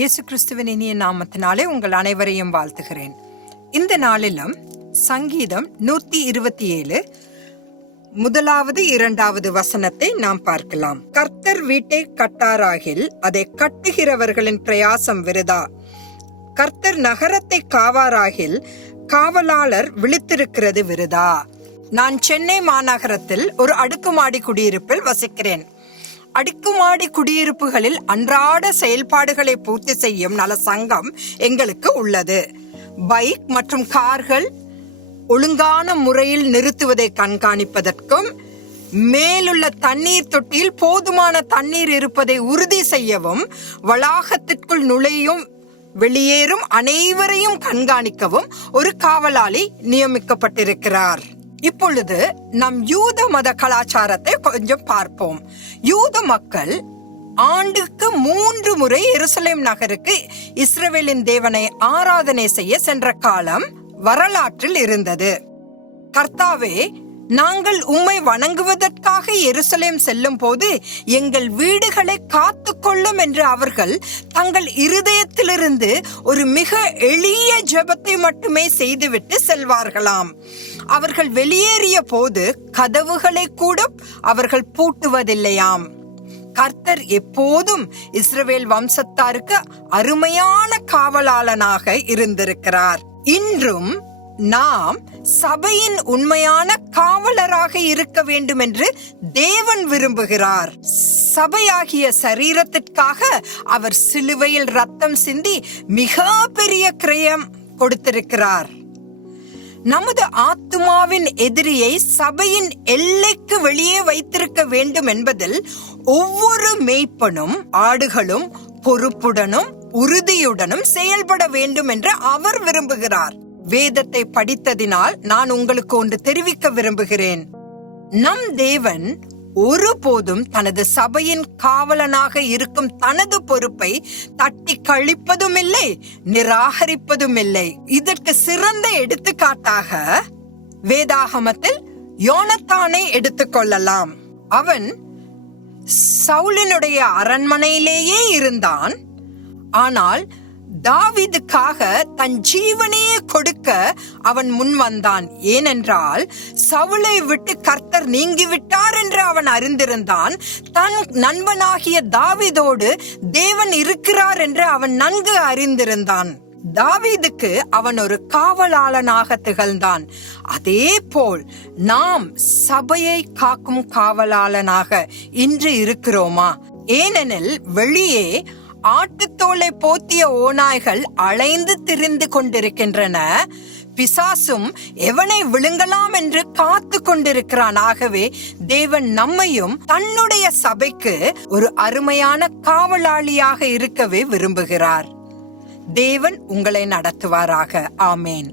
இயேசு கிறிஸ்துவின் இனிய நாமத்தினாலே உங்கள் அனைவரையும் வாழ்த்துகிறேன். இந்த நாளிலும் சங்கீதம் நூத்தி இருபத்தி ஏழு முதலாவது இரண்டாவது வசனத்தை நாம் பார்க்கலாம். கர்த்தர் வீட்டை கட்டாராகில் அதை கட்டுகிறவர்களின் பிரயாசம் விருதா? கர்த்தர் நகரத்தை காவாராகில் காவலாளர் விழித்திருக்கிறது விருதா? நான் சென்னை மாநகரத்தில் ஒரு அடுக்குமாடி குடியிருப்பில் வசிக்கிறேன். அடுக்குமாடி குடியிருப்புகளில் அன்றாட செயல்பாடுகளை பூர்த்தி செய்யும் நல சங்கம் எங்களுக்கு உள்ளது. பைக் மற்றும் கார்கள் ஒழுங்கான முறையில் நிறுத்துவதை கண்காணிப்பதற்கும் மேலுள்ள தண்ணீர் தொட்டியில் போதுமான தண்ணீர் இருப்பதை உறுதி செய்யவும் வளாகத்திற்குள் நுழையும் வெளியேறும் அனைவரையும் கண்காணிக்கவும் ஒரு காவலாளி நியமிக்கப்பட்டிருக்கிறார். இப்பொழுது நம் யூத மத கலாச்சாரத்தை கொஞ்சம் பார்ப்போம். யூத மக்கள் ஆண்டுக்கு மூன்று முறை எருசலேம் நகருக்கு இஸ்ரவேலின் தேவனை ஆராதனை செய்ய சென்ற காலம் வரலாற்றில் இருந்தது. கர்த்தாவே நாங்கள் உம்மை வணங்குவதற்காக எருசலேம் செல்லும் போது எங்கள் வீடுகளை காத்து கொள்ளும் என்று அவர்கள் தங்கள் இருதயத்திலிருந்து ஒரு மிக எளிய ஜெபத்தை மட்டுமே செய்துவிட்டு செல்வார்களாம். அவர்கள் வெளியேறிய போது கதவுகளை கூட அவர்கள் பூட்டுவதில்லையாம். கர்த்தர் எப்போதும் இஸ்ரவேல் வம்சத்தாருக்கு அருமையான காவலாளனாக இருந்திருக்கிறார். இன்றும் நாம் சபையின் உண்மையான காவலராக இருக்க வேண்டும் என்று தேவன் விரும்புகிறார். சபையாகிய சரீரத்திற்காக அவர் சிலுவையில் ரத்தம் சிந்தி மிக பெரிய கிரயம் கொடுத்திருக்கிறார். நமது ஆத்துமாவின் எதிரியை சபையின் எல்லைக்கு வெளியே வைத்திருக்க வேண்டும் என்பதில் ஒவ்வொரு மெய்ப்பனும் ஆடுகளும் பொறுப்புடனும் உறுதியுடனும் செயல்பட வேண்டும் என்று அவர் விரும்புகிறார். வேதத்தை படித்ததினால் நான் உங்களுக்கு ஒன்று தெரிவிக்க விரும்புகிறேன். நம் தேவன் ஒருபோதும் தனது சபையின் காவலனாக இருக்கும் தனது பொறுப்பை தட்டி கழிப்பதும் இல்லை நிராகரிப்பதும் இல்லை இதற்கு சிறந்த எடுத்துக்காட்டாக வேதாகமத்தில் யோனத்தானை எடுத்துக்கொள்ளலாம் அவன் சவுலினுடைய அரண்மனையிலேயே இருந்தான். ஆனால் தாவிதுக்காக தன் ஜீவனையே கொடுக்க அவன் முன் வந்தான். ஏனென்றால் சவுளை விட்டு கர்த்தர் நீங்கிவிட்டார் என்று அவன் அறிந்திருந்தான். தன் நண்பனாகிய தாவிதோடு தேவன் இருக்கிறார் என்று அவன் நன்கு அறிந்திருந்தான். தாவீதுக்கு அவன் ஒரு காவலாளனாக திகழ்ந்தான். அதே போல் நாம் சபையை காக்கும் காவலாளனாக இன்று இருக்கிறோமா? ஏனெனில் வெளியே ஆட்டு தோலை போத்திய ஓநாய்கள் அலைந்து திரிந்து கொண்டிருக்கின்றன. பிசாசும் எவனை விழுங்கலாம் என்று காத்து கொண்டிருக்கிறான். ஆகவே தேவன் நம்மையும் தன்னுடைய சபைக்கு ஒரு அருமையான காவலாளியாக இருக்கவே விரும்புகிறார். தேவன் உங்களை நடத்துவாராக. ஆமேன்.